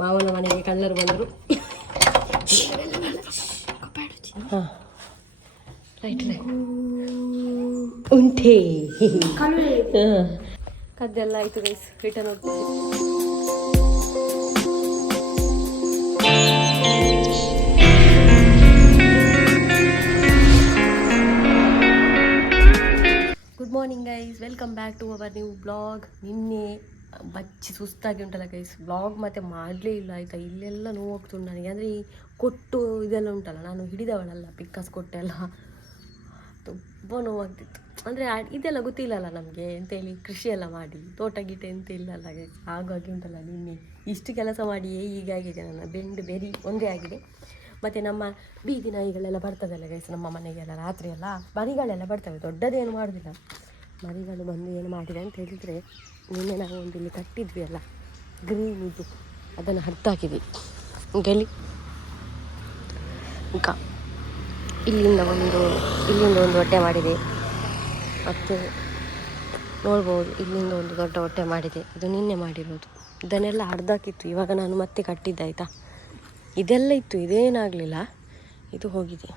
ಮಾವನ ಮನೆಗೆ ಕಳ್ಳರು ಬಂದರು. ಹಾಂ ರೈಟ್ ಉಂಟೆ ಕದ್ದೆಲ್ಲ ಆಯಿತು ಗೈಸ್. ರಿಟರ್ನ್ ಹೋಗ್ತೀವಿ. Good morning guys, welcome back to our new blog. ನಿನ್ನೆ ಬಚ್ಚಿ ಸುಸ್ತಾಗಿ ಉಂಟಲ್ಲ ಗೈಸ್, ಬ್ಲಾಗ್ ಮತ್ತೆ ಮಾಡಲೇ ಇಲ್ಲ ಆಯಿತಾ. ಇಲ್ಲೆಲ್ಲ ನೋವಾಗ್ತುಂಟು ನನಗೆ. ಅಂದರೆ ಈ ಕೊಟ್ಟು ಇದೆಲ್ಲ ಉಂಟಲ್ಲ, ನಾನು ಹಿಡಿದವಳಲ್ಲ ಪಿಕ್ಕಾಸ್ ಕೊಟ್ಟೆಲ್ಲ, ತುಂಬ ನೋವಾಗ್ತಿತ್ತು. ಅಂದರೆ ಇದೆಲ್ಲ ಗೊತ್ತಿಲ್ಲಲ್ಲ ನಮಗೆ ಎಂತೇಳಿ, ಕೃಷಿ ಎಲ್ಲ ಮಾಡಿ ತೋಟ ಗೀಟ ಎಂತ ಇಲ್ಲಲ್ಲ ಗೈಸ್. ಹಾಗಾಗಿ ಉಂಟಲ್ಲ ನಿನ್ನೆ ಇಷ್ಟು ಕೆಲಸ ಮಾಡಿ ಹೀಗಾಗಿದೆ, ನನ್ನ ಬೆಂಡು ಬೆರಿ ಒಂದೇ ಆಗಿದೆ. ಮತ್ತು ನಮ್ಮ ಬೀದಿ ನಾಯಿಗಳೆಲ್ಲ ಬರ್ತದಲ್ಲ ಗೈಸ್ ನಮ್ಮ ಮನೆಗೆಲ್ಲ, ರಾತ್ರಿ ಎಲ್ಲ ಮರಿಗಳೆಲ್ಲ ಬರ್ತವೆ, ದೊಡ್ಡದೇನು ಮಾಡೋದಿಲ್ಲ. ಮರಿಗಳು ಬಂದು ಏನು ಮಾಡಿದೆ ಅಂತ ಹೇಳಿದರೆ, ನಿನ್ನೆ ನಾವು ಒಂದು ಇಲ್ಲಿ ಕಟ್ಟಿದ್ವಿ ಅಲ್ಲ ಗ್ರೀನ್ ಇದು, ಅದನ್ನು ಹರಿದಾಕಿದ್ವಿ ಗಲಿ. ಇಲ್ಲಿಂದ ಒಂದು ಹೊಟ್ಟೆ ಮಾಡಿದೆ, ಮತ್ತು ನೋಡ್ಬೋದು ಇಲ್ಲಿಂದ ಒಂದು ದೊಡ್ಡ ಹೊಟ್ಟೆ ಮಾಡಿದೆ. ಇದು ನಿನ್ನೆ ಮಾಡಿರೋದು. ಇದನ್ನೆಲ್ಲ ಹರಿದಾಕಿತ್ತು, ಇವಾಗ ನಾನು ಮತ್ತೆ ಕಟ್ಟಿದ್ದಾಯ್ತಾ. ಇದೆಲ್ಲ ಇತ್ತು, ಇದೇನಾಗಲಿಲ್ಲ, ಇದು ಹೋಗಿದೆ.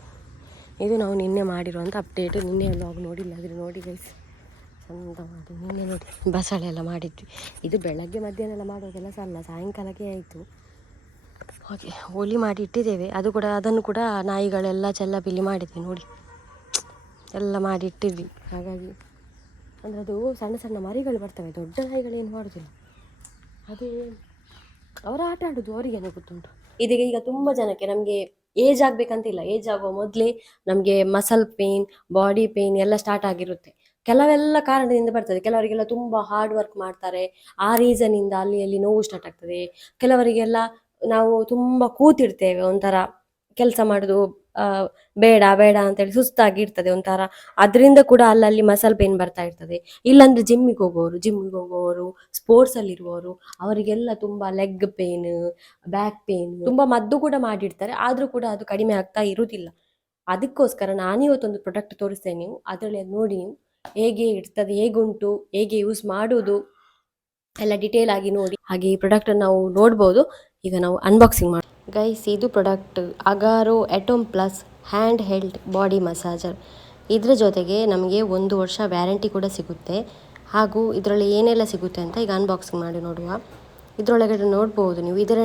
ಇದು ನಾವು ನಿನ್ನೆ ಮಾಡಿರುವಂಥ ಅಪ್ಡೇಟು. ನಿನ್ನೆ ವ್ಲಾಗ್ ನೋಡಿಲ್ಲ ಆದರೆ ನೋಡಿ ಗೈಸ್, ಚಂದ ಮಾಡಿ ನಿನ್ನೆ ನೋಡಿ ಬಸಳೆ ಎಲ್ಲ ಮಾಡಿದ್ವಿ. ಇದು ಬೆಳಗ್ಗೆ ಮಧ್ಯಾಹ್ನ ಎಲ್ಲ ಮಾಡೋ ಕೆಲಸ ಅಲ್ಲ, ಸಾಯಂಕಾಲಕ್ಕೆ ಆಯಿತು. ಹಾಗೆ ಹೋಳಿ ಮಾಡಿ ಇಟ್ಟಿದ್ದೇವೆ. ಅದು ಕೂಡ ಅದನ್ನು ಕೂಡ ನಾಯಿಗಳೆಲ್ಲ ಚೆಲ್ಲಪಿಲ್ಲಿ ಮಾಡಿದ್ವಿ ನೋಡಿ, ಎಲ್ಲ ಮಾಡಿ ಇಟ್ಟಿದ್ವಿ. ಹಾಗಾಗಿ ಅಂದರೆ ಅದು ಸಣ್ಣ ಸಣ್ಣ ಮರಿಗಳು ಬರ್ತವೆ, ದೊಡ್ಡ ನಾಯಿಗಳೇನು ಮಾಡೋದಿಲ್ಲ. ಅದೇ ಅವರ ಆಟ ಆಡೋದು ಅವರಿಗೇನೆ ಗೊತ್ತುಂಟು. ಇದೀಗ ಈಗ ತುಂಬ ಜನಕ್ಕೆ ನಮಗೆ ಏಜ್ ಆಗಬೇಕಂತಿಲ್ಲ, ಏಜ್ ಆಗುವ ಮೊದಲೇ ನಮಗೆ ಮಸಲ್ ಪೇನ್, ಬಾಡಿ ಪೇನ್ ಎಲ್ಲ ಸ್ಟಾರ್ಟ್ ಆಗಿರುತ್ತೆ. ಕೆಲವೆಲ್ಲ ಕಾರಣದಿಂದ ಬರ್ತದೆ. ಕೆಲವರಿಗೆಲ್ಲ ತುಂಬ ಹಾರ್ಡ್ ವರ್ಕ್ ಮಾಡ್ತಾರೆ, ಆ ರೀಸನಿಂದ ಅಲ್ಲಿ ನೋವು ಸ್ಟಾರ್ಟ್ ಆಗ್ತದೆ. ಕೆಲವರಿಗೆಲ್ಲ ನಾವು ತುಂಬ ಕೂತಿರ್ತೇವೆ, ಒಂಥರ ಕೆಲಸ ಮಾಡೋದು ಬೇಡ ಬೇಡ ಅಂತೇಳಿ ಸುಸ್ತಾಗಿ ಇರ್ತದೆ ಒಂಥರ, ಅದರಿಂದ ಕೂಡ ಅಲ್ಲಲ್ಲಿ ಮಸಲ್ ಪೇನ್ ಬರ್ತಾ ಇರ್ತದೆ. ಇಲ್ಲಾಂದ್ರೆ ಜಿಮ್ಮಿಗೆ ಹೋಗೋರು, ಸ್ಪೋರ್ಟ್ಸಲ್ಲಿರುವವರು, ಅವರಿಗೆಲ್ಲ ತುಂಬ ಲೆಗ್ ಪೇನ್, ಬ್ಯಾಕ್ ಪೇನ್, ತುಂಬ ಮದ್ದು ಕೂಡ ಮಾಡಿರ್ತಾರೆ, ಆದರೂ ಕೂಡ ಅದು ಕಡಿಮೆ ಆಗ್ತಾ ಇರುವುದಿಲ್ಲ. ಅದಕ್ಕೋಸ್ಕರ ನಾನಿವತ್ತೊಂದು ಪ್ರಾಡಕ್ಟ್ ತೋರಿಸ್ತೇನೆ, ನೀವು ಅದರಲ್ಲಿ ನೋಡಿ ನೀವು ಹೇಗೆ ಇರ್ತದೆ, ಹೇಗುಂಟು, ಹೇಗೆ ಯೂಸ್ ಮಾಡೋದು ಎಲ್ಲ ಡಿಟೇಲ್ ಆಗಿ ನೋಡಿ. ಹಾಗೆ ಈ ಪ್ರಾಡಕ್ಟನ್ನು ನಾವು ನೋಡ್ಬೋದು. ಈಗ ನಾವು ಅನ್ಬಾಕ್ಸಿಂಗ್ ಮಾಡಿ ಗೈಸ್. ಇದು product Agaro Atom plus hand held body massager. ಇದರ ಜೊತೆಗೆ ನಮಗೆ 1 ವರ್ಷ ವ್ಯಾರಂಟಿ ಕೂಡ ಸಿಗುತ್ತೆ. ಹಾಗೂ ಇದರಲ್ಲಿ ಏನೆಲ್ಲ ಸಿಗುತ್ತೆ ಅಂತ ಈಗ ಅನ್ಬಾಕ್ಸಿಂಗ್ ಮಾಡಿ ನೋಡುವ. ಇದರೊಳಗಡೆ ನೋಡ್ಬೋದು ನೀವು, ಇದರ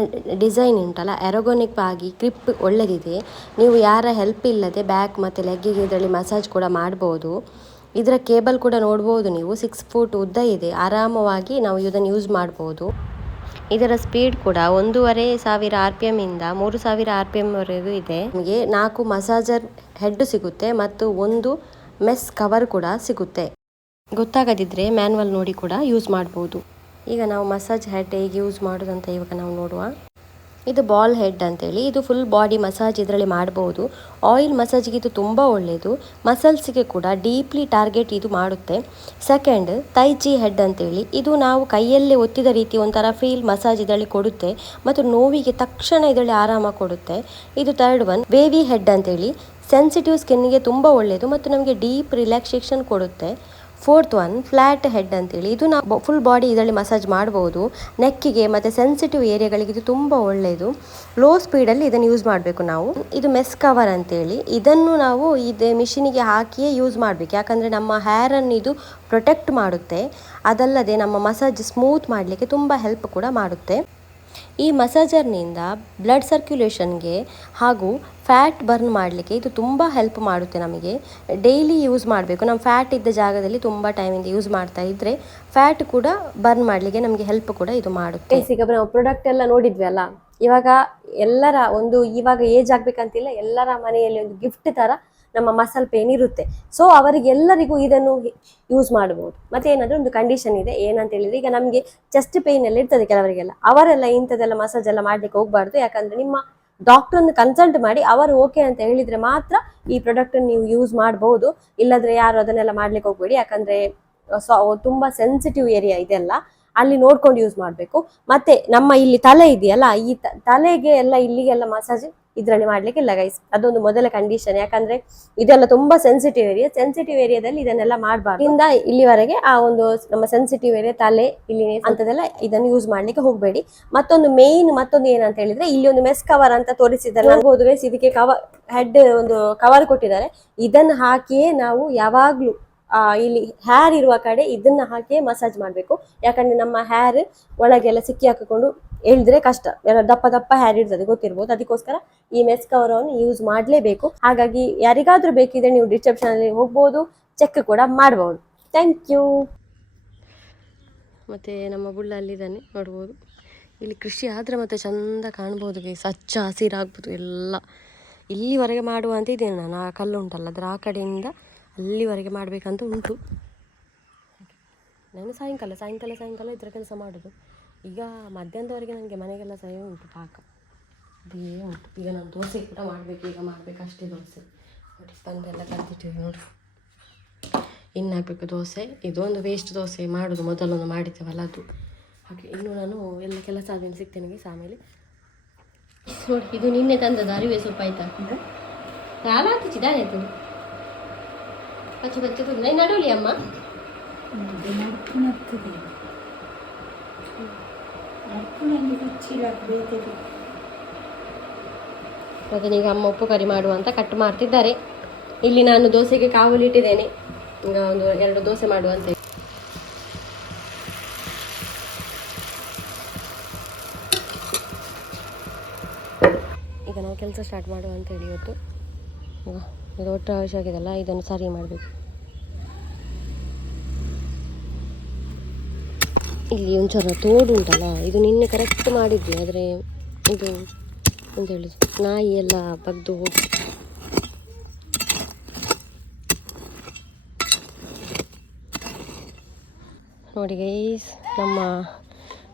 ಡಿಸೈನ್ ಉಂಟಲ್ಲ ಎರೋಗೊನಿಕ್ ಆಗಿ ಗ್ರಿಪ್ ಒಳ್ಳೆದಿದೆ. ನೀವು ಯಾರ ಹೆಲ್ಪ್ ಇಲ್ಲದೆ ಬ್ಯಾಕ್ ಮತ್ತು ಲೆಗ್ಗಿಗೆ ಇದರಲ್ಲಿ ಮಸಾಜ್ ಕೂಡ ಮಾಡ್ಬೋದು. ಇದರ ಕೇಬಲ್ ಕೂಡ ನೋಡ್ಬೋದು ನೀವು, 6 ಫೂಟ್ ಉದ್ದ ಇದೆ. ಆರಾಮವಾಗಿ ನಾವು ಇದನ್ನು ಯೂಸ್ ಮಾಡ್ಬೋದು. ಇದರ ಸ್ಪೀಡ್ ಕೂಡ 1500 RPM ಇಂದ 3000 RPM ವರೆಗೂ ಇದೆ. ನಿಮಗೆ 4 ಮಸಾಜರ್ ಹೆಡ್ ಸಿಗುತ್ತೆ ಮತ್ತು 1 ಮೆಸ್ ಕವರ್ ಕೂಡ ಸಿಗುತ್ತೆ. ಗೊತ್ತಾಗದಿದ್ದರೆ ಮ್ಯಾನ್ಯಲ್ ನೋಡಿ ಕೂಡ ಯೂಸ್ ಮಾಡ್ಬೋದು. ಈಗ ನಾವು ಮಸಾಜ್ ಹೆಡ್ ಹೇಗೆ ಯೂಸ್ ಮಾಡೋದಂತ ಇವಾಗ ನಾವು ನೋಡುವ. ಇದು ಬಾಲ್ ಹೆಡ್ ಅಂತೇಳಿ, ಇದು ಫುಲ್ ಬಾಡಿ ಮಸಾಜ್ ಇದರಲ್ಲಿ ಮಾಡ್ಬೋದು. ಆಯಿಲ್ ಮಸಾಜಿಗೆ ಇದು ತುಂಬ ಒಳ್ಳೆಯದು, ಮಸಲ್ಸಿಗೆ ಕೂಡ ಡೀಪ್ಲಿ ಟಾರ್ಗೆಟ್ ಇದು ಮಾಡುತ್ತೆ. ಸೆಕೆಂಡ್ ತೈಚಿ ಹೆಡ್ ಅಂತೇಳಿ, ಇದು ನಾವು ಕೈಯಲ್ಲೇ ಒತ್ತಿದ ರೀತಿ ಒಂಥರ ಫೀಲ್ ಮಸಾಜ್ ಇದರಲ್ಲಿ ಕೊಡುತ್ತೆ ಮತ್ತು ನೋವಿಗೆ ತಕ್ಷಣ ಇದರಲ್ಲಿ ಆರಾಮ ಕೊಡುತ್ತೆ. ಇದು ಥರ್ಡ್ ಒನ್ ವೇವಿ ಹೆಡ್ ಅಂತೇಳಿ, ಸೆನ್ಸಿಟಿವ್ ಸ್ಕಿನ್ಗೆ ತುಂಬ ಒಳ್ಳೆಯದು ಮತ್ತು ನಮಗೆ ಡೀಪ್ ರಿಲ್ಯಾಕ್ಸೇಷನ್ ಕೊಡುತ್ತೆ. ಫೋರ್ತ್ ಒನ್ ಫ್ಲ್ಯಾಟ್ ಹೆಡ್ ಅಂತೇಳಿ, ಇದು ನಾವು ಫುಲ್ ಬಾಡಿ ಇದರಲ್ಲಿ ಮಸಾಜ್ ಮಾಡ್ಬೋದು. ನೆಕ್ಕಿಗೆ ಮತ್ತು ಸೆನ್ಸಿಟಿವ್ ಏರಿಯಾಗಳಿಗೆ ಇದು ತುಂಬ ಒಳ್ಳೆಯದು. ಲೋ ಸ್ಪೀಡಲ್ಲಿ ಇದನ್ನು ಯೂಸ್ ಮಾಡಬೇಕು ನಾವು. ಇದು ಮೆಸ್ ಕವರ್ ಅಂತೇಳಿ, ಇದನ್ನು ನಾವು ಇದೇ ಮಿಷಿನಿಗೆ ಹಾಕಿಯೇ ಯೂಸ್ ಮಾಡಬೇಕು, ಯಾಕಂದರೆ ನಮ್ಮ ಹೇರನ್ನು ಇದು ಪ್ರೊಟೆಕ್ಟ್ ಮಾಡುತ್ತೆ. ಅದಲ್ಲದೆ ನಮ್ಮ ಮಸಾಜ್ ಸ್ಮೂತ್ ಮಾಡಲಿಕ್ಕೆ ತುಂಬ ಹೆಲ್ಪ್ ಕೂಡ ಮಾಡುತ್ತೆ. ಈ ಮಸಾಜರ್ನಿಂದ ಬ್ಲಡ್ ಸರ್ಕ್ಯುಲೇಷನ್ಗೆ ಹಾಗೂ ಫ್ಯಾಟ್ ಬರ್ನ್ ಮಾಡಲಿಕ್ಕೆ ಇದು ತುಂಬ ಹೆಲ್ಪ್ ಮಾಡುತ್ತೆ. ನಮಗೆ ಡೈಲಿ ಯೂಸ್ ಮಾಡಬೇಕು. ನಮ್ಮ ಫ್ಯಾಟ್ ಇದ್ದ ಜಾಗದಲ್ಲಿ ತುಂಬ ಟೈಮಿಂದ ಯೂಸ್ ಮಾಡ್ತಾ ಇದ್ದರೆ ಫ್ಯಾಟ್ ಕೂಡ ಬರ್ನ್ ಮಾಡಲಿಕ್ಕೆ ನಮಗೆ ಹೆಲ್ಪ್ ಕೂಡ ಇದು ಮಾಡುತ್ತೆ. ಈಗ ನಾವು ಪ್ರಾಡಕ್ಟ್ ಎಲ್ಲ ನೋಡಿದ್ವಿ ಅಲ್ಲ, ಇವಾಗ ಎಲ್ಲರ ಇವಾಗ ಏಜ್ ಆಗಬೇಕಂತಿಲ್ಲ, ಎಲ್ಲರ ಮನೆಯಲ್ಲಿ ಒಂದು ಗಿಫ್ಟ್ ಥರ ನಮ್ಮ ಮಸಲ್ ಪೇನ್ ಇರುತ್ತೆ. ಸೊ ಅವರಿಗೆಲ್ಲರಿಗೂ ಇದನ್ನು ಯೂಸ್ ಮಾಡ್ಬೋದು. ಮತ್ತೆ ಏನಾದರೂ ಒಂದು ಕಂಡೀಷನ್ ಇದೆ, ಏನಂತ ಹೇಳಿದ್ರೆ, ಈಗ ನಮಗೆ ಚೆಸ್ಟ್ ಪೇನ್ ಎಲ್ಲ ಇರ್ತದೆ ಕೆಲವರಿಗೆಲ್ಲ, ಅವರೆಲ್ಲ ಇಂಥದ್ದೆಲ್ಲ ಮಸಾಜ್ ಎಲ್ಲ ಮಾಡ್ಲಿಕ್ಕೆ ಹೋಗ್ಬಾರ್ದು. ಯಾಕಂದ್ರೆ ನಿಮ್ಮ ಡಾಕ್ಟರ್ನ ಕನ್ಸಲ್ಟ್ ಮಾಡಿ ಅವರು ಓಕೆ ಅಂತ ಹೇಳಿದ್ರೆ ಮಾತ್ರ ಈ ಪ್ರಾಡಕ್ಟ್ ನೀವು ಯೂಸ್ ಮಾಡ್ಬೋದು. ಇಲ್ಲದ್ರೆ ಯಾರು ಅದನ್ನೆಲ್ಲ ಮಾಡ್ಲಿಕ್ಕೆ ಹೋಗ್ಬೇಡಿ, ಯಾಕಂದ್ರೆ ತುಂಬಾ ಸೆನ್ಸಿಟಿವ್ ಏರಿಯಾ ಇದೆಲ್ಲ, ಅಲ್ಲಿ ನೋಡ್ಕೊಂಡು ಯೂಸ್ ಮಾಡಬೇಕು. ಮತ್ತೆ ನಮ್ಮ ಇಲ್ಲಿ ತಲೆ ಇದೆಯಲ್ಲ, ಈ ತಲೆಗೆ ಎಲ್ಲ ಇಲ್ಲಿಗೆಲ್ಲ ಮಸಾಜ್ ಇದರಲ್ಲಿ ಮಾಡ್ಲಿಕ್ಕಿಲ್ಲ ಗೈಸ್. ಅದೊಂದು ಮೊದಲ ಕಂಡೀಷನ್. ಯಾಕಂದ್ರೆ ಇದೆಲ್ಲ ತುಂಬಾ ಸೆನ್ಸಿಟಿವ್ ಏರಿಯಾ. ಸೆನ್ಸಿಟಿವ್ ಏರಿಯಾದಲ್ಲಿ ಇದನ್ನೆಲ್ಲ ಮಾಡಬಾರ್ದು. ಇಂದ ಇಲ್ಲಿವರೆಗೆ ಆ ಒಂದು ನಮ್ಮ ಸೆನ್ಸಿಟಿವ್ ಏರಿಯಾ ತಲೆ ಇಲ್ಲಿ ಅಂತದೆಲ್ಲ ಇದನ್ನು ಯೂಸ್ ಮಾಡ್ಲಿಕ್ಕೆ ಹೋಗಬೇಡಿ. ಮತ್ತೊಂದು ಏನಂತ ಹೇಳಿದ್ರೆ, ಇಲ್ಲಿ ಒಂದು ಮೆಸ್ ಕವರ್ ಅಂತ ತೋರಿಸಿದ್ದಾರೆ ನೋಡ್ಬೋದು ಗೈಸ್. ಇದಕ್ಕೆ ಕವರ್ ಹೆಡ್ ಒಂದು ಕವರ್ ಕೊಟ್ಟಿದ್ದಾರೆ. ಇದನ್ನು ಹಾಕಿಯೇ ನಾವು ಯಾವಾಗ್ಲೂ ಇಲ್ಲಿ ಹೇರ್ ಇರುವ ಕಡೆ ಇದನ್ನ ಹಾಕಿ ಮಸಾಜ್ ಮಾಡಬೇಕು. ಯಾಕಂದ್ರೆ ನಮ್ಮ ಹೇರ್ ಒಳಗೆಲ್ಲ ಸಿಕ್ಕಿ ಹಾಕಿಕೊಂಡು ಎಳಿದ್ರೆ ಕಷ್ಟ. ದಪ್ಪ ದಪ್ಪ ಹೇರ್ ಇರ್ತದೆ ಗೊತ್ತಿರ್ಬೋದು. ಅದಕ್ಕೋಸ್ಕರ ಈ ಮೆಸ್ ಕವರ್ ಅನ್ನು ಯೂಸ್ ಮಾಡಲೇಬೇಕು. ಹಾಗಾಗಿ ಯಾರಿಗಾದ್ರೂ ಬೇಕಿದ್ರೆ ನೀವು ಡಿಸ್ಕ್ರಿಪ್ಷನ್ ಅಲ್ಲಿ ಹೋಗ್ಬೋದು, ಚೆಕ್ ಕೂಡ ಮಾಡಬಹುದು. Thank you. ಮತ್ತೆ ನಮ್ಮ ಬುಳ್ಳ ಅಲ್ಲಿದ್ದಾನೆ ನೋಡ್ಬೋದು. ಇಲ್ಲಿ ಕೃಷಿ ಆದ್ರೆ ಮತ್ತೆ ಚಂದ ಕಾಣ್ಬೋದು ಗೈಸ್. ಹಚ್ಚ ಹಸಿರಾಗ್ಬೋದು ಎಲ್ಲ. ಇಲ್ಲಿವರೆಗೆ ಮಾಡುವ ಅಂತ ಇದ್ದೇನೆ ನಾನು. ಆ ಕಲ್ಲು ಉಂಟಲ್ಲ ಅದರ ಆ ಕಡೆಯಿಂದ ಅಲ್ಲಿವರೆಗೆ ಮಾಡಬೇಕಂತ ಉಂಟು. ನಾನು ಸಾಯಂಕಾಲ ಇದರ ಕೆಲಸ ಮಾಡೋದು. ಈಗ ಮಧ್ಯಾಹ್ನದವರೆಗೆ ನನಗೆ ಮನೆಗೆಲ್ಲ ಸಹ ಉಂಟು, ಪಾಕ ಅದೇ ಉಂಟು. ಈಗ ನಾನು ದೋಸೆ ಕೂಡ ಮಾಡಬೇಕು. ಈಗ ಮಾಡಬೇಕಷ್ಟೇ ದೋಸೆ. ನೋಡಿ ಬಂದೆಲ್ಲ ಕಲ್ತಿಟ್ಟಿವಿ ನೋಡಿ. ಇನ್ನು ಹಾಕಬೇಕು ದೋಸೆ. ಇದೊಂದು ವೇಸ್ಟ್ ದೋಸೆ ಮಾಡೋದು, ಮೊದಲೊಂದು ಮಾಡಿದ್ದೇವಲ್ಲ ಅದು. ಹಾಗೆ ಇನ್ನು ನಾನು ಎಲ್ಲ ಕೆಲಸ ಆದ್ಮೇಲೆ ಸಿಗ್ತೇನೆ ಆಮೇಲೆ. ನೋಡಿ ಇದು ನಿನ್ನೆ ತಂದದ್ದು ಅರಿವೆ ಸೊಪ್ಪು. ಆಯ್ತಾ ಕಾಲ ಹಚ್ಚಿದ್ದಾನೆ ಆಯ್ತು ಪಚ್ಚ ಪಚ್ಚ ನಡುವಲಿ ಅಮ್ಮ. ಅದನ್ನೀಗ ಅಮ್ಮ ಉಪ್ಪು ಕರಿ ಮಾಡುವ ಅಂತ ಕಟ್ ಮಾಡ್ತಿದ್ದಾರೆ. ಇಲ್ಲಿ ನಾನು ದೋಸೆಗೆ ಕಾವಲು ಇಟ್ಟಿದ್ದೇನೆ. ಈಗ ಒಂದು 2 ದೋಸೆ ಮಾಡುವಂತ. ಈಗ ನಾವು ಕೆಲಸ ಸ್ಟಾರ್ಟ್ ಮಾಡುವ ಅಂತ ಹೇಳಿ ಇವತ್ತು. ಇದು ಒಟ್ಟು ಅವಶ್ಯ ಆಗಿದೆಲ್ಲ, ಇದನ್ನು ಸರಿ ಮಾಡಬೇಕು. ಇಲ್ಲಿ ಒಂಚೂರು ತೋಡು ಉಂಟಲ್ಲ, ಇದು ನಿನ್ನೆ ಕರೆಕ್ಟ್ ಮಾಡಿದ್ವಿ. ಆದರೆ ಇದು ಅಂತ ಹೇಳಿ ನಾಯಿ ಎಲ್ಲ ಬಗ್ದು ಹೋಗಿ. ನೋಡಿ ಗೈಸ್, ನಮ್ಮ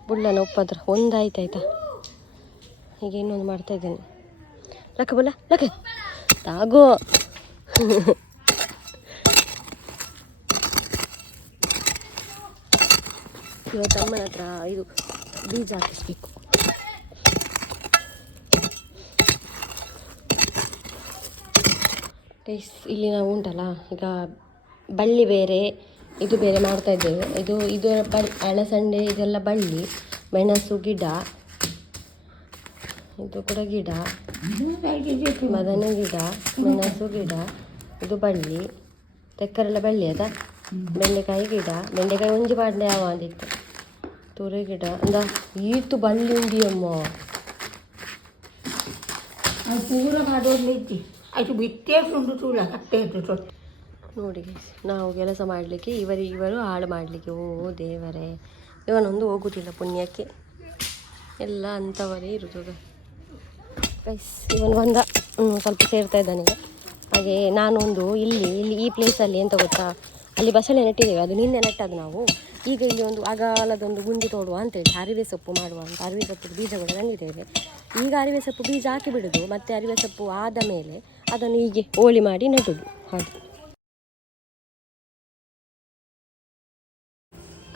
ಬುಳ್ಳನ ಉಪದ್ರ ಒಂದಾಯ್ತಾಯ್ತಾ. ಈಗ ಇನ್ನೊಂದು ಮಾಡ್ತಾ ಇದ್ದೇನೆ. ಲಕ್ಕ ಬುಲ್ಲ ಲಕ್ಕ ತಾಗೋ. ಇವತ್ತು ಅಮ್ಮನ ಹತ್ರ ಇದು ಬೀಜ ಹಾಕಿಸ್ಬೇಕು. ಇಲ್ಲಿ ನಾವು ಉಂಟಲ್ಲ ಈಗ ಬಳ್ಳಿ ಬೇರೆ ಇದು ಬೇರೆ ಮಾಡ್ತಾ ಇದ್ದೇವೆ. ಇದು ಅಳಸಂಡೆ ಇದೆಲ್ಲ ಬಳ್ಳಿ, ಮೆಣಸು ಗಿಡ, ಇದು ಕೂಡ ಗಿಡ, ಬದನೆ ಗಿಡ, ಮೆಣಸು ಗಿಡ, ಇದು ಬಳ್ಳಿ, ತೆಕ್ಕರೆಲ್ಲ ಬಳ್ಳಿ ಅದ. ಬೆಂಡೆಕಾಯಿ ಗಿಡ, ಬೆಂಡೆಕಾಯಿ ಒಂಜಿ ಬಾಡ್ಲೆ ಯಾವ ಅಂದಿತ್ತು. ತುರಿ ಗಿಡ ಅಂದ ಈತು ಬಳ್ಳಿ ಉಂಡಿಯಮ್ಮ. ನೋಡಿ ನಾವು ಕೆಲಸ ಮಾಡಲಿಕ್ಕೆ ಇವರು ಹಾಳು ಮಾಡಲಿಕ್ಕೆ. ಓ ದೇವರೇ, ಇವನೊಂದು ಹೋಗುತ್ತಿಲ್ಲ ಪುಣ್ಯಕ್ಕೆ. ಎಲ್ಲ ಅಂಥವರೇ ಇರುತ್ತದೆ ಗೈಸ್. ಇವನು ಬಂದ ಸ್ವಲ್ಪ ಸೇರ್ತಾ ಇದ್ದಾನೆ ಈಗ. ಹಾಗೆ ನಾನೊಂದು ಇಲ್ಲಿ ಈ ಪ್ಲೇಸಲ್ಲಿ ಎಂತ ಗೊತ್ತಾ, ಅಲ್ಲಿ ಬಸಳೆ ನೆಟ್ಟಿದ್ದೇವೆ. ಅದು ನಿನ್ನೆ ನೆಟ್ಟದ್ದು ನಾವು. ಈಗ ಇಲ್ಲಿ ಒಂದು ಅಗಾಲದೊಂದು ಗುಂಡಿ ತೋಡುವ ಅಂತೇಳಿ ಅರಿವೆ ಸೊಪ್ಪು ಮಾಡುವ ಅಂತ. ಅರಿವೆ ಸೊಪ್ಪು ಬೀಜಗಳು ತಂದಿದ್ದೇವೆ. ಈಗ ಅರಿವೆ ಸೊಪ್ಪು ಬೀಜ ಹಾಕಿ ಬಿಡೋದು, ಮತ್ತು ಅರಿವೆ ಸೊಪ್ಪು ಆದ ಮೇಲೆ ಅದನ್ನು ಹೀಗೆ ಹೋಳಿ ಮಾಡಿ ನೆಟ್ಟುದು. ಹಾಗೆ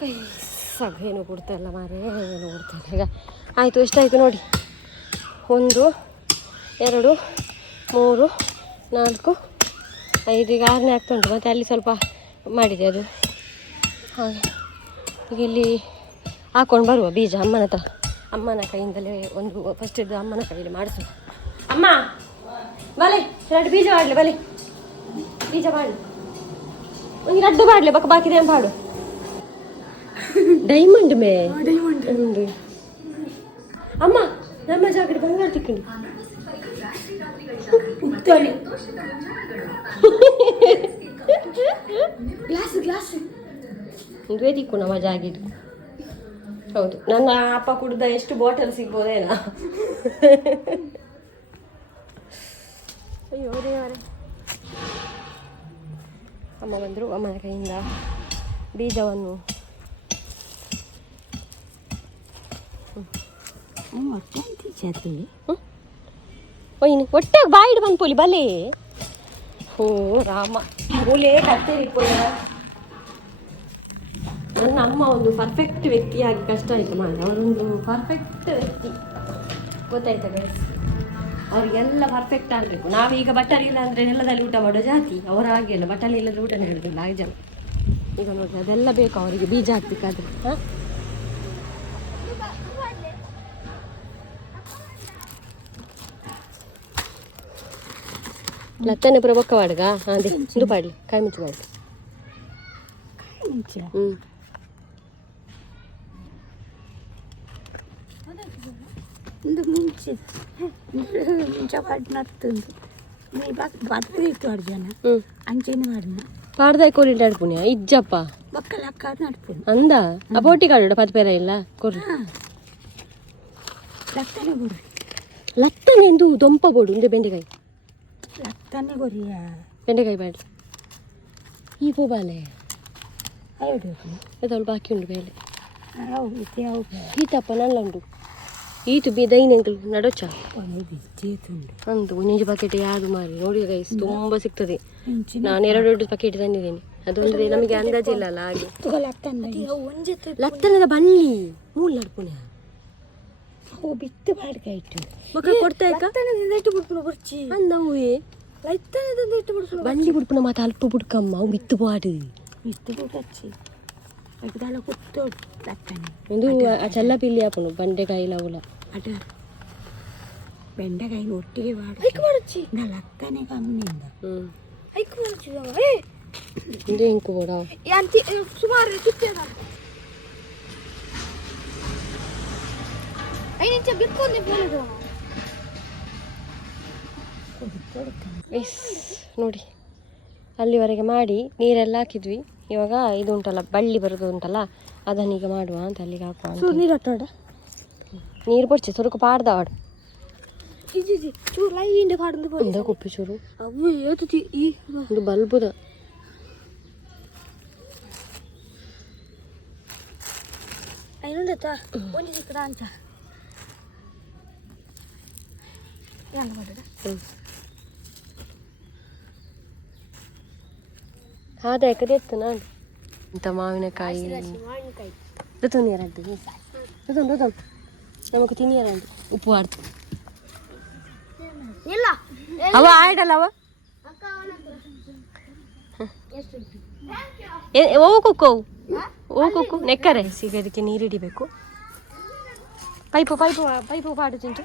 ಕೈ ಏನು ಕೊಡ್ತಾ ಇಲ್ಲ ಮಾರೇ, ಏನು ಕೊಡ್ತಾ ಇಲ್ಲ. ಈಗ ಆಯಿತು, ಎಷ್ಟಾಯಿತು ನೋಡಿ. 1 2 3 4 5 ಈಗ 6ನೇ ಆಗ್ತಾ ಉಂಟು. ಮತ್ತು ಅಲ್ಲಿ ಸ್ವಲ್ಪ ಮಾಡಿದೆ ಅದು. ಹಾಗೆ ಈಗ ಇಲ್ಲಿ ಹಾಕ್ಕೊಂಡು ಬರುವ ಬೀಜ ಅಮ್ಮನ ಕೈಯಿಂದಲೇ ಒಂದು ಫಸ್ಟ್ ಇದು ಅಮ್ಮನ ಕೈಯಲ್ಲಿ ಮಾಡಿಸು. ಅಮ್ಮ ಬಲೆ 2 ಬೀಜ ಮಾಡಲಿ, ಬಲೆ ಬೀಜ ಮಾಡಲಿ, ಒಂದು 2 ಮಾಡಲಿ ಬಕ್ಕ ಬಾಕಿದೆ ಪಾಡು. ಡೈಮಂಡ್ ಮೇ ಉಂಡು ಅಮ್ಮ, ನಮ್ಮ ಜಾಗಡೆ ಬಂಗಾರ ತಿಕ್ಕಂಡು ಗ್ಲಾಸ್ ಇದುವೇ ತಿಕ್ಕು ನಮ್ಮ ಜಾಗಿದ್ದು. ಹೌದು, ನನ್ನ ಅಪ್ಪ ಕುಡ್ದ ಎಷ್ಟು ಬಾಟಲ್ ಸಿಗ್ಬೋದೇನಾ. ಅಯ್ಯೋ ದೇವರೇ. ಅಮ್ಮ ಬಂದರು. ಅಮ್ಮನ ಕೈಯಿಂದ ಬೀಜವನ್ನು ಒಯ್ನಿ ಒಟ್ಟಾಗ ಬಾಯಿಡು ಬಂದು ಪೋಲಿ ಬಲೆ. ಓ ರಾಮ, ಮೂಲೆ ಕತ್ತೇರಿ ಪೋಲ. ನನ್ನ ಅಮ್ಮ ಒಂದು ಪರ್ಫೆಕ್ಟ್ ವ್ಯಕ್ತಿಯಾಗಿ ಕಷ್ಟ ಆಯಿತು ಮಾಡಿ. ಅವರೊಂದು ಪರ್ಫೆಕ್ಟ್ ವ್ಯಕ್ತಿ, ಗೊತ್ತಾಯ್ತಾ ಗೈಸ್. ಅವ್ರಿಗೆಲ್ಲ ಪರ್ಫೆಕ್ಟ್ ಆಗಬೇಕು. ನಾವೀಗ ಬಟ್ಟಲು ಇಲ್ಲ ಅಂದರೆ ನೆಲದಲ್ಲಿ ಊಟ ಮಾಡೋ ಜಾತಿ, ಅವರ ಹಾಗೆ ಅಲ್ಲ, ಬಟ್ಟಲು ಇಲ್ಲದ್ರೆ ಊಟನೇ ಹಿಡಿದಿಲ್ಲ ಆ ಜನ. ಈಗ ನೋಡಿ ಅದೆಲ್ಲ ಬೇಕು ಅವರಿಗೆ ಬೀಜ ಹಾಕ್ಬೇಕಾದ್ರೆ. ಹಾಂ ಲತ್ತನೆ ಪುರ ಬೊಕ್ಕ ಮಾಡುಗ ಅದೇ ಇದು ಪಾಡ್ಲಿ ಕಾಯಿ ಮುಂಚೆ ಮಾಡಿ. ಹ್ಞೂ ಇಂದು ಮುಂಚೆ ಮುಂಚೆ ಪಾಡ್ನತ್ತುಂದು ನೀ ಬದುಕಿತ್ತು ಅರ್ಜನ ಅಂಚೆನೆ ಮಾಡಿನ ಪಾಡ್ದಾಯ್ ಕೋರಿ ನಡ್ಪುಣ್ಯ ಇಜ್ಜಪ್ಪ ಮಕ್ಕಳ ಅಕ್ಕ ನಡ್ಪುಣ್ಯ ಅಂದ ಆ ಬೋಟಿ ಕಾಡು ಪತ್ಪೇರ ಇಲ್ಲ ಕೊರ್ರಿ ಲತ್ತನೆ ಕೊರ್ರಿ ಲತ್ತನೆ ಎಂದು ದೊಂಪ ಬೋಡು ಇಂದೆ ಬೆಂಡೆಕಾಯಿ ಲತ್ತನೆ ಕೊರಿಯ ಬೆಂಡೆಕಾಯಿ ಬಾಡಿ ಈ ಬಾಲೆ ಹೌದು ಅದೊಂದು ಬಾಕಿ ಉಂಟು ಬೇಳೆ ಹೌದು ಈತಪ್ಪ ನಲ್ಲ ಉಂಟು ಈತು ಬಿ ದೈನಂಕಲ್ ನಡೋಚ ಅಂದು ಒಂಜೊಂಜು ಪ್ಯಾಕೆಟ್ ಯಾವುದು ಮಾರಿ ನೋಡಿ ಗೈಸ್ ತುಂಬ ಸಿಗ್ತದೆ. ನಾನು 2 ಪ್ಯಾಕೆಟ್ ತಂದಿದ್ದೇನೆ. ಅದೊಂದ್ರೆ ನಮಗೆ ಅಂದಾಜಿಲ್ಲ ಅಲ್ಲ ಹಾಗೆ. ಲತ್ತನದ ಬಳ್ಳಿ ಮೂಲ ನಡ್ಪುಣೆ ಬಿತ್ತು ಬಾಡ್ಕಾಯ್ತು ಮಕ್ಕ ಕೊಡ್ತಾ ಅಂದವೇ ಬಂಡಿ ಬಿಡ್ಪುಣ ಮಾತು ಅಲ್ಪ ಬಿಡ್ಕಮ್ಮ ಅವು ಬಿತ್ತು ಬಾಡು ಬಿತ್ತು ಬಿಡಚ್ಚಿ ಅದೆಲ್ಲ ಕುತ್ತೋಡು ಲತ್ತನೆ ಒಂದು ಆ ಚಲ್ಲ ಪಿಲ್ಲಿ ಹಾಪನು ಬಂಡೆಕಾಯಿಲ ಅವಲ ಅಟ ಬೆಂಡೆಕಾಯಿನ ಒಟ್ಟಿಗೆ ಮಾಡಚ್ಚಿ ನಾ ಲತ್ತನೆ ಕಮ್ಮಿಯಿಂದ ಐಕು ಮಾಡಚ್ಚಿ ಇದು ಇಂಕು ಬೋಡ ಸುಮಾರು ಚಿಕ್ಕ ನೋಡಿ ಅಲ್ಲಿವರೆಗೆ ಮಾಡಿ ನೀರೆಲ್ಲ ಹಾಕಿದ್ವಿ. ಇವಾಗ ಇದು ಉಂಟಲ್ಲ ಬಳ್ಳಿ ಬರೋದು ಉಂಟಲ್ಲ ಅದನ್ನೀಗ ಮಾಡುವ ಅಂತ ಅಲ್ಲಿಗೆ ಹಾಕುವ ಅಂತ. ನೀರು ಪೊಡ್ಚೆ ಸುರುಕು ಪಾಡ್ದಾಡು ಕುಪ್ಪಿ ಚೂರು ಇದು ಬಲ್ಬುದ ಹಾದಾಯ್ಕದೆತ್ತು ನಾನು ಇಂಥ ಮಾವಿನಕಾಯಿ ನೀರಂಟು ನಮಗೆ ತಿನ್ನಿಯರಂಟು ಉಪ್ಪು ಆಡ್ತು ಅವ ಆಯ್ಡಲ್ಲ ಅವ ಹೋಗು ಹೋಗು ನೆಕ್ಕರೆ ಸಿಗೋದಕ್ಕೆ ನೀರು ಹಿಡಿಬೇಕು. ಪೈಪು ಪಾಡು ತಿಂಟು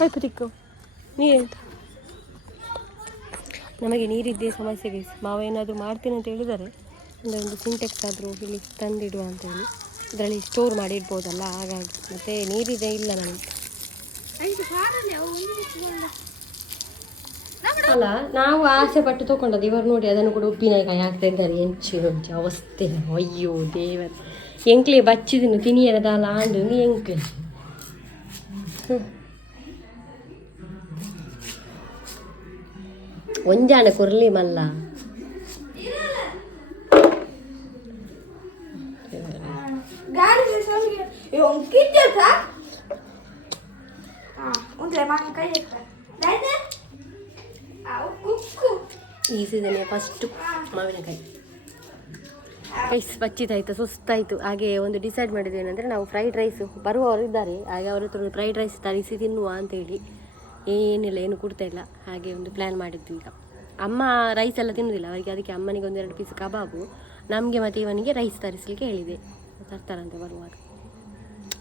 ಪೈಪು ತಿಕ್ಕು ನೀರೆಂತ ನಮಗೆ ನೀರಿದ್ದೇ ಸಮಸ್ಯೆಗೆ ಮಾವ ಏನಾದರೂ ಮಾಡ್ತೀನಿ ಅಂತ ಹೇಳಿದರೆ ಅಂದರೆ ಒಂದು ಸಿಂಟೆಕ್ಸ್ ಆದರೂ ಇಲ್ಲಿ ತಂದಿಡುವ ಅಂತೇಳಿ ಇದರಲ್ಲಿ ಸ್ಟೋರ್ ಮಾಡಿ ಇಡ್ಬೋದಲ್ಲ ಹಾಗಾಗಿ. ಮತ್ತು ನೀರಿದೆ ಇಲ್ಲ ನನಗೆ ಅಲ್ಲ ನಾವು ಆಸೆ ಪಟ್ಟು ತೊಗೊಂಡದ್ದು ಇವರು ನೋಡಿ ಅದನ್ನು ಕೂಡ ಉಪ್ಪಿನಕಾಯಿ ಹಾಕ್ತಾ ಇದ್ದಾರೆ. ಎಂಚಿನೊಂಚು ಅವಸ್ಥೆ ಅಯ್ಯೋ ದೇವರ ಎಂಕ್ಲೆ ಬಚ್ಚಿದನು ತಿನಿಯರದಲ್ಲ ಆಂಡು ನೀ ಎಂಕ್ಲೆ ಒಂಜಾಣ ಕೊರ್ಲಿ ಮಲ್ಲ ಈ ಸೀಸನ್ನೇ ಫಸ್ಟು ಮಾವಿನಕಾಯಿ ರೈಸ್ ಬಚ್ಚಿದಾಯ್ತು ಸುಸ್ತಾಯಿತು. ಹಾಗೆ ಒಂದು ಡಿಸೈಡ್ ಮಾಡಿದ್ವಿ ಏನಂದರೆ ನಾವು ಫ್ರೈಡ್ ರೈಸ್ ಬರುವವರು ಇದ್ದಾರೆ ಹಾಗೆ ಅವ್ರ ಹತ್ರ ಫ್ರೈಡ್ ರೈಸ್ ತರಿಸಿ ತಿನ್ನುವ ಅಂತೇಳಿ. ಏನಿಲ್ಲ ಏನು ಕೊಡ್ತಾ ಇಲ್ಲ ಹಾಗೆ ಒಂದು ಪ್ಲ್ಯಾನ್ ಮಾಡಿದ್ವಿ. ಈಗ ಅಮ್ಮ ರೈಸ್ ಎಲ್ಲ ತಿನ್ನೋದಿಲ್ಲ ಅವರಿಗೆ, ಅದಕ್ಕೆ ಅಮ್ಮನಿಗೆ 1-2 ಪೀಸ್ ಕಬಾಬು, ನಮಗೆ ಮತ್ತು ಇವನಿಗೆ ರೈಸ್ ತರಿಸಲಿಕ್ಕೆ ಹೇಳಿದೆ. ತರ್ತಾರಂತೆ ಬರುವಾಗ,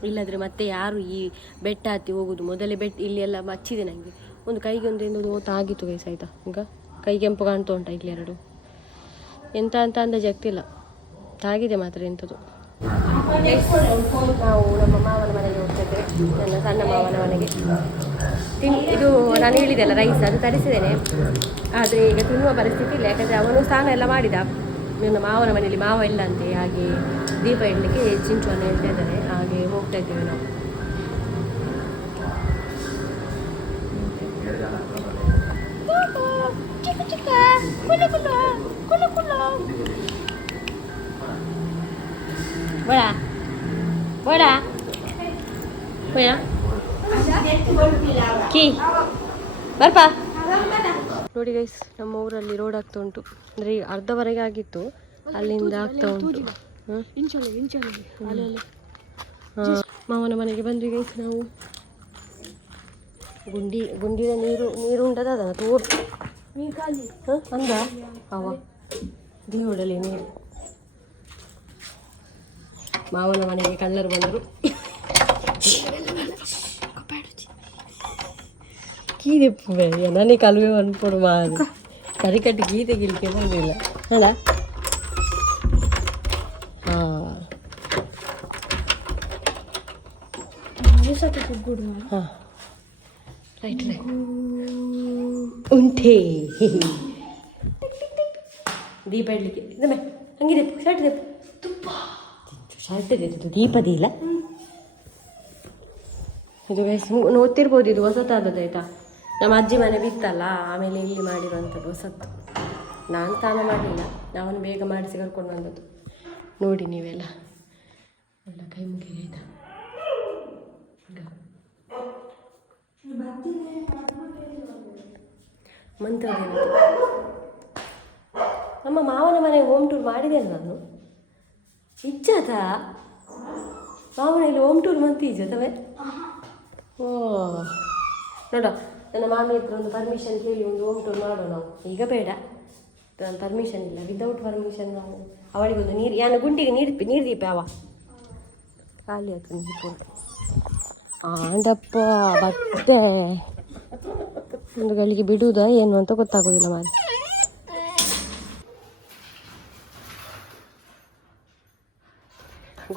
ಇಲ್ಲದ್ರೆ ಮತ್ತೆ ಯಾರು ಈ ಬೆಟ್ಟ ಹತ್ತಿ ಹೋಗೋದು. ಮೊದಲೇ ಇಲ್ಲಿ ಎಲ್ಲ ಬಚ್ಚಿದೆ ನನಗೆ ಒಂದು ಕೈಗೆ ಒಂದು ಓಟ ಆಗಿತ್ತು ವಯಸ್ಸು ಆಯಿತಾ. ಈಗ ಕೈ ಕೆಂಪು ಕಾಣ್ತಾ ಉಂಟ ಇಲ್ಲಿ 2 ಎಂತ ಅಂತ ಅಂದಾಜು ಆಗ್ತಿಲ್ಲ, ತಾಗಿದೆ ಮಾತ್ರ ಎಂಥದ್ದು. ನಾವು ನಮ್ಮ ಮಾವನ ಮನೆಗೆ ಹೋಗ್ತಿದ್ದೆ, ನನ್ನ ಸಣ್ಣ ಮಾವನ ಮನೆಗೆ. ಇದು ನಾನು ಹೇಳಿದೆ ಅಲ್ಲ ರೈಸ್ ಅದು ತರಿಸಿದ್ದೇನೆ, ಆದರೆ ಈಗ ತಿನ್ನುವ ಪರಿಸ್ಥಿತಿ ಇಲ್ಲ. ಯಾಕಂದರೆ ಅವನು ಸ್ನಾನ ಎಲ್ಲ ಮಾಡಿದ. ನನ್ನ ಮಾವನ ಮನೆಯಲ್ಲಿ ಮಾವ ಇಲ್ಲ ಅಂತೆ, ಹಾಗೆ ದೀಪ ಇಡಲಿಕ್ಕೆ ಚಿಂಚುವನ್ನು ಹೇಳ್ತಾ ಇದ್ದಾರೆ. ಹಾಗೆ ಹೋಗ್ತಾ ಇದ್ದೇವೆ ನಾವು. ಬರ್ಪಾ ನೋಡಿ ಗೈಸ್, ನಮ್ಮ ಊರಲ್ಲಿ ರೋಡ್ ಆಗ್ತಾ ಉಂಟು. ಅಂದರೆ ಅರ್ಧವರೆಗೆ ಆಗಿತ್ತು, ಅಲ್ಲಿಂದ ಆಗ್ತಾ ಉಂಟು. ಮಾವನ ಮನೆಗೆ ಬಂದ್ವಿ ಗೈಸ್ ನಾವು. ಗುಂಡಿಯ ನೀರು ಉಂಟದ ಅದನ್ನು ತೋರ್ ನೀರು ಖಾಲಿ ಅಂದ ಅವ ದೇವಡಲಿ ನೀರು. ಮಾವನ ಮನೆಗೆ ಕಳ್ಳರು ಬಂದರು. ಕೀದೆಪ್ಪು ನನಗೆ ಕಲ್ವೆ ಅನ್ಕೊಡು ಮಾದು ಕರಿಕಟ್ಟಿ ಗೀತೆ ಗಿಲ್ಕೆ ಬಂದಿಲ್ಲ ಅಲ್ಲ. ಹಾಂ ಹಾಂ ರೈಟ್ ಉಂಟೇ ದೀಪ ಇಡ್ಲಿಕ್ಕೆ ಇದಮ್ಮೆ ಹಂಗಿದೆ ಶರ್ಟ್ ದೀಪ ತುಪ್ಪ ಶರ್ಟ್ ಇದು ದೀಪದಿ ಇಲ್ಲ ಇದು ನೋಡ್ತಿರ್ಬೋದು. ಇದು ಹೊಸತಾದದ್ದು ಆಯಿತಾ, ನಮ್ಮ ಅಜ್ಜಿ ಮನೆ ಬಿತ್ತಲ್ಲ ಆಮೇಲೆ ಇಲ್ಲಿ ಮಾಡಿರುವಂಥದ್ದು ಹೊಸತ್ತು. ನಾನು ಸ್ನಾನ ಮಾಡಲಿಲ್ಲ, ನಾವನ್ನು ಬೇಗ ಮಾಡಿಸಿ ಕರ್ಕೊಂಡು ಬಂದದ್ದು. ನೋಡಿ ನೀವೆಲ್ಲ ಎಲ್ಲ ಕೈ ಮುಗಿಗೆ ಆಯಿತಾ. ಮಂತ್ರ ನಮ್ಮ ಮಾವನ ಮನೆಗೆ ಹೋಮ್ ಟೂರ್ ಮಾಡಿದ್ದೇನೆ ನಾನು. ಇಜ್ಜತ ಮಾವನ ಇಲ್ಲಿ ಹೋಮ್ ಟೂರ್ ಮಂತ್ ಇಜ್ಜತವೇ. ಓ ನೋಡ, ನನ್ನ ಮಾಮಿ ಹತ್ರ ಒಂದು ಪರ್ಮಿಷನ್ ಕೇಳಿ ಒಂದು ಹೋಮ್ ಟೂರ್ ಮಾಡೋಣ ನಾವು. ಈಗ ಬೇಡ, ನನ್ನ ಪರ್ಮಿಷನ್ ಇಲ್ಲ. ವಿದೌಟ್ ಪರ್ಮಿಷನ್ ನಾವು ಅವಳಿಗೊಂದು ನೀರು ಯಾನು ಗುಂಡಿಗೆ ನೀರು ದೀಪ ಅವ ಖಾಲಿ ಆಯ್ತು ನೀರು. ಆಂಡಪ್ಪ ಬಟ್ಟೆ ಒಂದು ಗಳಿಗೆ ಬಿಡುವುದಾ ಏನು ಅಂತ ಗೊತ್ತಾಗೋದಿಲ್ಲ ಮಾರಿ.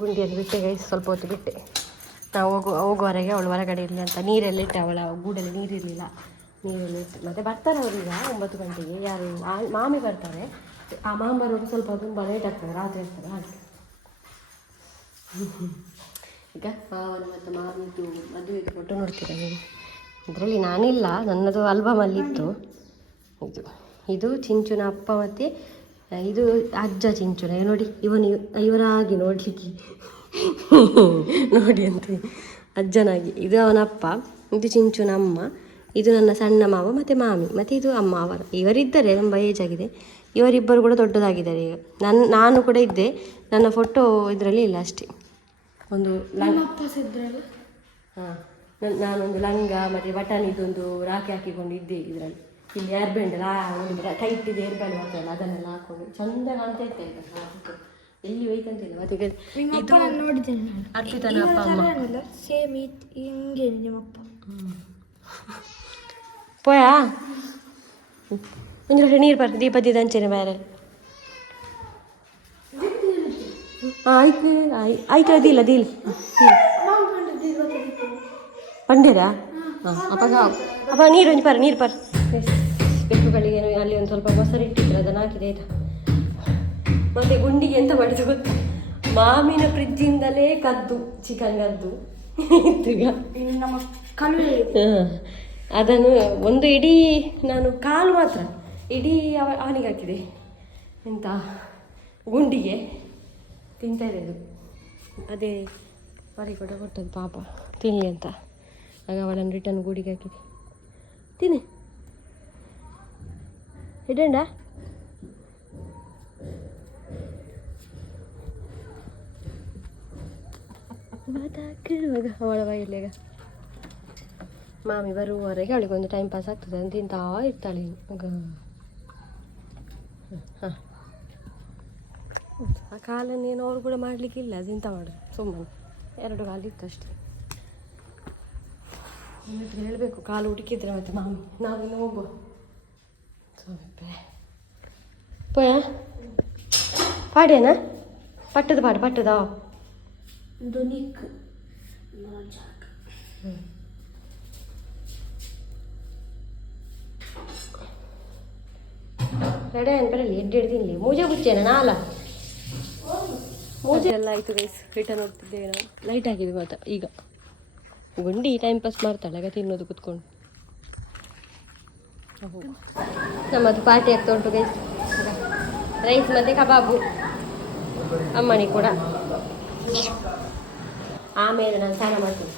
ಗುಂಡಿಯಲ್ಲಿ ಬಿಟ್ಟೆ ಗೈಸ್, ಸ್ವಲ್ಪ ಹೊತ್ತು ಬಿಟ್ಟೆ. ನಾವು ಹೋಗುವವರೆಗೆ ಅವಳು ಹೊರಗಡೆ ಇರಲಿ ಅಂತ ನೀರೆಲ್ಲ ಇಟ್ಟೆ. ಅವಳ ಗೂಡಲ್ಲಿ ನೀರಿರಲಿಲ್ಲ, ನೀರೆಲ್ಲ ಇಟ್ಟು ಮತ್ತೆ ಬರ್ತಾರೆ ಅವರೀಗ 9 ಗಂಟೆಗೆ. ಯಾರು ಮಾಮಿ ಬರ್ತಾರೆ. ಆ ಮಾಮ ಬರೋದು ಸ್ವಲ್ಪ ತುಂಬ ಲೇಟ್ ಆಗ್ತದೆ, ರಾತ್ರಿ ಆಗ್ತದೆ. ಹಾಗೆ ಈಗ ಮಾವನ ಮತ್ತು ಮಾಮಿದು ಮದುವೆದು ಫೋಟೋ ನೋಡ್ತೀರಾ ನೀವು. ಇದರಲ್ಲಿ ನಾನಿಲ್ಲ, ನನ್ನದು ಆಲ್ಬಮಲ್ಲಿತ್ತು. ಇದು ಚಿಂಚುನ ಅಪ್ಪ ಮತ್ತು ಇದು ಅಜ್ಜ ಚಿಂಚುನ. ನೋಡಿ ಇವನಾಗಿ ನೋಡಲಿಕ್ಕೆ ನೋಡಿ ಅಂತ ಅಜ್ಜನಾಗಿ. ಇದು ಅವನಪ್ಪ, ಇದು ಚಿಂಚುನ ಅಮ್ಮ, ಇದು ನನ್ನ ಸಣ್ಣ ಮಾವ ಮತ್ತು ಮಾಮಿ, ಮತ್ತು ಇದು ಅಮ್ಮ ಅವರ. ಇವರಿದ್ದಾರೆ, ತುಂಬ ಏಜ್ ಆಗಿದೆ. ಇವರಿಬ್ಬರು ಕೂಡ ದೊಡ್ಡದಾಗಿದ್ದಾರೆ ಈಗ. ನಾನು ಕೂಡ ಇದ್ದೆ, ನನ್ನ ಫೋಟೋ ಇದರಲ್ಲಿ ಇಲ್ಲ ಅಷ್ಟೇ. ಒಂದು ಹಾಂ, ನಾನೊಂದು ಲಂಗ ಮತ್ತು ಬಟನಿದೊಂದು ರಾಖಿ ಹಾಕಿಕೊಂಡು ಇದ್ದೆ ಇದರಲ್ಲಿ. ಇಲ್ಲಿ ಏರ್ ಬ್ಯಾಂಡ್ ಒಂದು ಟೈಟ್ ಇದೆ, ಏರ್ ಬ್ಯಾಂಡ್ ಮಾಡ್ತಾರಲ್ಲ ಅದನ್ನೆಲ್ಲ ಹಾಕೊಂಡು ಚಂದ ಕಾಣ್ತಾ ಇತ್ತು. ಈಗ ಎಲ್ಲಿ ಹೋಯ್ತಂತಿಲ್ಲ. ಮತ್ತೆ ಅರ್ಪಿತನ ಅಪ್ಪ ಅಮ್ಮ ಸೇಮ್ ಹಿಂಗೆ ನಿಮ್ಮಪ್ಪ ಪೋಯಾ ಒಂದು ನೀರು ಬರ್ತೆ ದೀಪದ ಹಂಚೇನೆ ಬೇರೆ. ಆಯ್ತು ಆಯ್ತು ಅದಿಲ್ಲ ಅದಿಲ್ಲ ಪಂಡೇರಾ. ಹಾಂ ಅಪ್ಪ ನೀರು ನೀರು ಪರ್ ಬೆಕ್ಕುಗಳಿಗೆ ಅಲ್ಲಿ ಒಂದು ಸ್ವಲ್ಪ ಮೊಸರು ಇಟ್ಟಿದ್ರು, ಅದನ್ನು ಹಾಕಿದೆ ಆಯ್ತಾ. ಮತ್ತು ಗುಂಡಿಗೆ ಎಂತ ಮಾಡಿದ್ದು ಗೊತ್ತಾ, ಮಾಮಿನ ಫ್ರಿಜ್ಜಿಂದಲೇ ಕದ್ದು ಚಿಕನ್ ಕದ್ದು ಈಗ ನಮ್ಮ ಕಲ್ವೆ ಅದನ್ನು ಒಂದು ಇಡೀ ನಾನು ಕಾಲು ಮಾತ್ರ ಇಡೀ ಅವನಿಗೆ ಹಾಕಿದೆ. ಎಂತ ಗುಂಡಿಗೆ ತಿಂತಾ ಇರೋದು, ಅದೇ ಅವರಿಗೆ ಕೂಡ ಕೊಟ್ಟದ್ದು ಪಾಪ ತಿನ್ನಲಿ ಅಂತ. ಆಗ ಅವಳನ್ನು ರಿಟರ್ನ್ ಗೂಡಿಗೆ ಹಾಕಿದೆ. ತಿನ್ನಿ ಇಡಂಡ ಕೇಳುವಾಗ ಅವಳ ಬಾಯಲ್ಲಿಗ ಮಾಮಿ ಬರುವವರೆಗೆ ಅವಳಿಗೊಂದು ಟೈಮ್ ಪಾಸ್ ಆಗ್ತದೆ ಅಂತ ತಿಂತಾ ಇರ್ತಾಳೆ. ಹಾಂ, ಆ ಕಾಲನ್ನೇನು ಅವ್ರು ಕೂಡ ಮಾಡಲಿಕ್ಕಿಲ್ಲ, ತಿಂತ ಮಾಡೋದು ಸುಮ್ಮನೆ 2 ಕಾಲು ಇತ್ತು ಅಷ್ಟೇ. ಹೇಳಬೇಕು ಕಾಲು ಹುಡುಕಿದ್ರೆ ಮತ್ತೆ ಮಾಮಿ ನಾವಿನ್ನು ಹೋಗುವ ಪೋಯ ಪಾಡೇನಾ ಪಟ್ಟದ ಪಟ್ಟದ ಧ್ವನಿಕ್ ರೆಡಿ ಏನು ಬರಲಿ ಎಡ್ಡೆಡು ತಿನ್ನಲಿ. ಮೂಜೆ ಬುಚ್ಚೇನ ನಾಲ ಮೂಜೆ ಎಲ್ಲ ಆಯಿತು ಗೈಸ್. ರಿಟರ್ನ್ ಹೋಗ್ತಿದ್ದೇವೆ ನಾವು. ಲೈಟ್ ಹಾಕಿದ್ವಿ ಮಾತ್ರ. ಈಗ ಗುಂಡಿ ಟೈಮ್ ಪಾಸ್ ಮಾಡ್ತಾಳೆ ಆಗ ತಿನ್ನೋದು ಕುತ್ಕೊಂಡು. ನಮ್ಮದು ಪಾರ್ಟಿ ಆಗ್ತಾ ಉಂಟು ಗೈಸ್. ರೈಸ್ ಮತ್ತು ಕಬಾಬು ಅಮ್ಮನಿ ಕೂಡ. ಆಮೇಲೆ ನಾನು ಸ್ನಾನ ಮಾಡ್ತೀನಿ.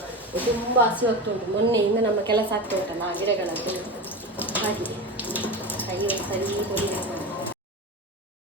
ತುಂಬ ಹಸಿವಾಗ್ತಾ ಉಂಟು. ಮೊನ್ನೆಯಿಂದ ನಮ್ಮ ಕೆಲಸ ಆಗ್ತಾ ಉಂಟಲ್ಲ ಆ ಗಿಡಗಳದ್ದು ಹಾಗೆ. ಅಯ್ಯೋ ಸರಿ